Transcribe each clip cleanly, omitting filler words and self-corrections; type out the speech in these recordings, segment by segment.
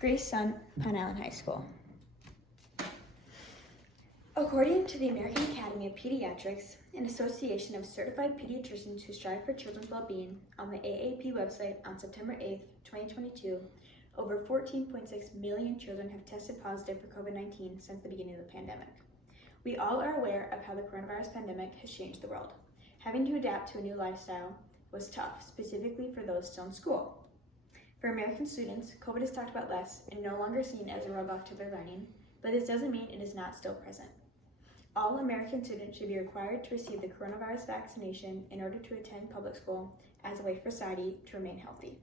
Grace Sundt, Pine Island High School. According to the American Academy of Pediatrics, an association of certified pediatricians who strive for children's well-being, on the AAP website on September 8, 2022, over 14.6 million children have tested positive for COVID-19 since the beginning of the pandemic. We all are aware of how the coronavirus pandemic has changed the world. Having to adapt to a new lifestyle was tough, specifically for those still in school. For American students, COVID is talked about less and no longer seen as a roadblock to their learning, but this doesn't mean it is not still present. All American students should be required to receive the coronavirus vaccination in order to attend public school as a way for society to remain healthy.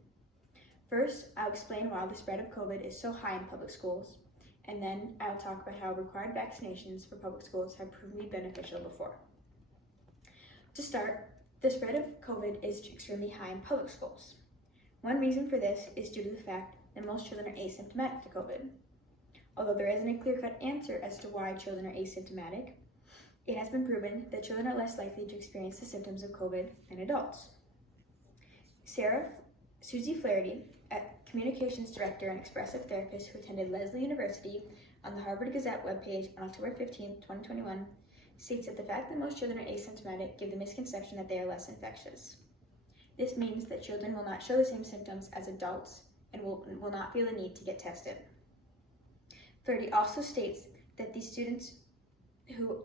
First, I'll explain why the spread of COVID is so high in public schools, and then I'll talk about how required vaccinations for public schools have proven to be beneficial before. To start, the spread of COVID is extremely high in public schools. One reason for this is due to the fact that most children are asymptomatic to COVID. Although there isn't a clear-cut answer as to why children are asymptomatic, it has been proven that children are less likely to experience the symptoms of COVID than adults. Susie Flaherty, a communications director and expressive therapist who attended Lesley University on the Harvard Gazette webpage on October 15, 2021, states that the fact that most children are asymptomatic gives the misconception that they are less infectious. This means that children will not show the same symptoms as adults and will not feel the need to get tested. Flaherty also states that these students who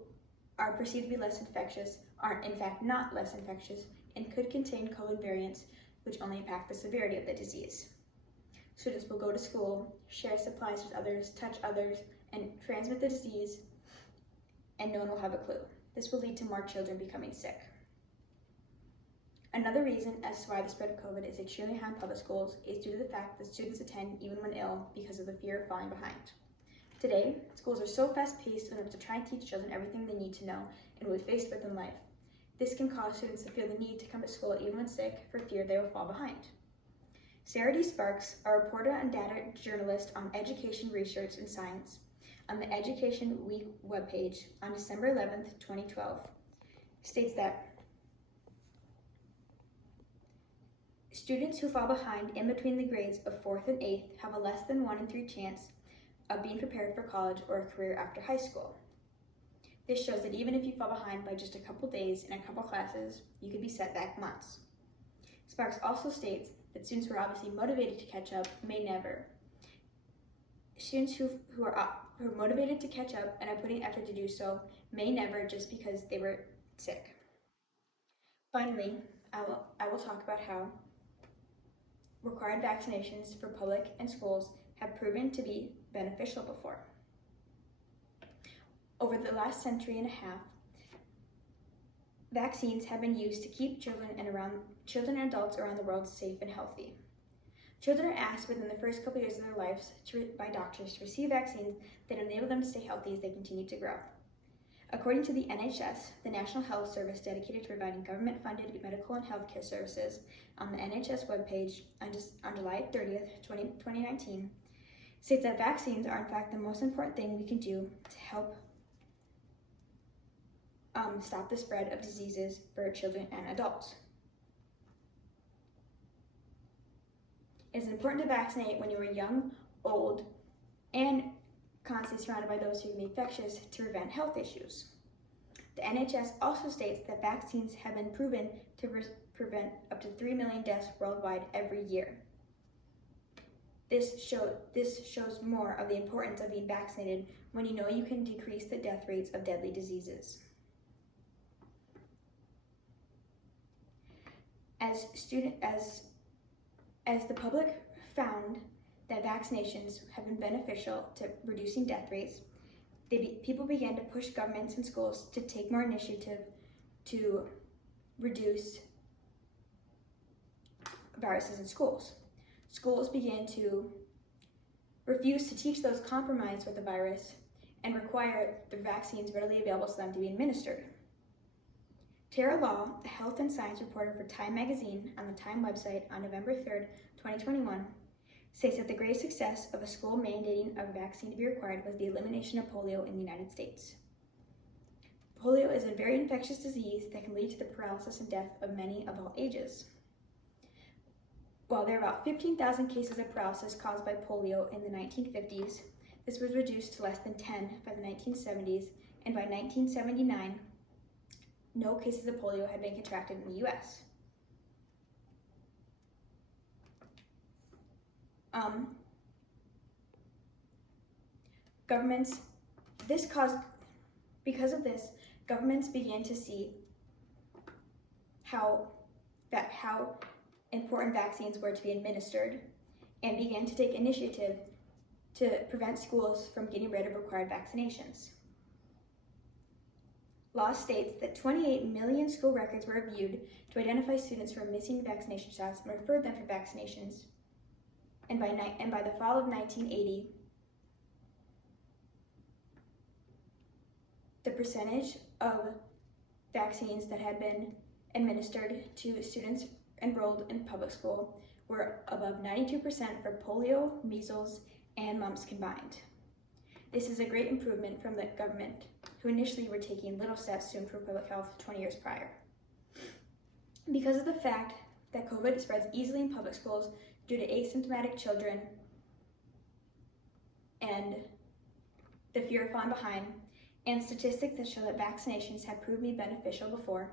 are perceived to be less infectious are in fact not less infectious and could contain COVID variants which only impact the severity of the disease. Students will go to school, share supplies with others, touch others, and transmit the disease, and no one will have a clue. This will lead to more children becoming sick. Another reason as to why the spread of COVID is extremely high in public schools is due to the fact that students attend even when ill because of the fear of falling behind. Today, schools are so fast-paced in order to try and teach children everything they need to know and will be faced with in life. This can cause students to feel the need to come to school even when sick for fear they will fall behind. Sarah D. Sparks, a reporter and data journalist on education research and science, on the Education Week webpage on December 11, 2012, states that students who fall behind in between the grades of 4th and 8th have a less than 1 in 3 chance of being prepared for college or a career after high school. This shows that even if you fall behind by just a couple days in a couple classes, you could be set back months. Sparks also states that students who are obviously motivated to catch up may never. Students who are motivated to catch up and are putting effort to do so may never just because they were sick. Finally, I will talk about how required vaccinations for public and schools have proven to be beneficial before. Over the last century and a half, vaccines have been used to keep children and adults around the world safe and healthy. Children are asked within the first couple years of their lives by doctors to receive vaccines that enable them to stay healthy as they continue to grow. According to the NHS, the National Health Service dedicated to providing government-funded medical and healthcare services on the NHS webpage on July 30th, 2019, states that vaccines are in fact the most important thing we can do to help stop the spread of diseases for children and adults. It is important to vaccinate when you are young, old, and constantly surrounded by those who can be infectious to prevent health issues. The NHS also states that vaccines have been proven to prevent up to 3 million deaths worldwide every year. This shows more of the importance of being vaccinated when you know you can decrease the death rates of deadly diseases. As the public found that vaccinations have been beneficial to reducing death rates, people began to push governments and schools to take more initiative to reduce viruses in schools. Schools began to refuse to teach those compromised with the virus and require the vaccines readily available to them to be administered. Tara Law, a health and science reporter for Time magazine on the Time website on November 3rd, 2021, states that the greatest success of a school mandating a vaccine to be required was the elimination of polio in the United States. Polio is a very infectious disease that can lead to the paralysis and death of many of all ages. While there were about 15,000 cases of paralysis caused by polio in the 1950s, this was reduced to less than 10 by the 1970s, and by 1979, no cases of polio had been contracted in the U.S. Because of this, governments began to see how important vaccines were to be administered and began to take initiative to prevent schools from getting rid of required vaccinations. Law states that 28 million school records were reviewed to identify students who were missing vaccination shots and referred them for vaccinations. And by the fall of 1980, the percentage of vaccines that had been administered to students enrolled in public school were above 92% for polio, measles, and mumps combined. This is a great improvement from the government, who initially were taking little steps to improve public health 20 years prior. Because of the fact that COVID spreads easily in public schools due to asymptomatic children and the fear of falling behind, and statistics that show that vaccinations have proved to be beneficial before,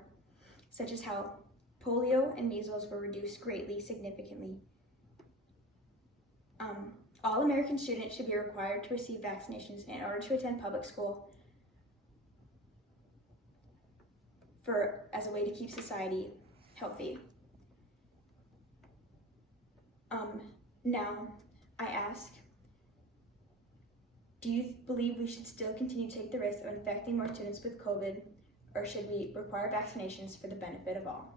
such as how polio and measles were reduced greatly, significantly. All American students should be required to receive vaccinations in order to attend public school as a way to keep society healthy. Now, I ask, do you believe we should still continue to take the risk of infecting more students with COVID, or should we require vaccinations for the benefit of all?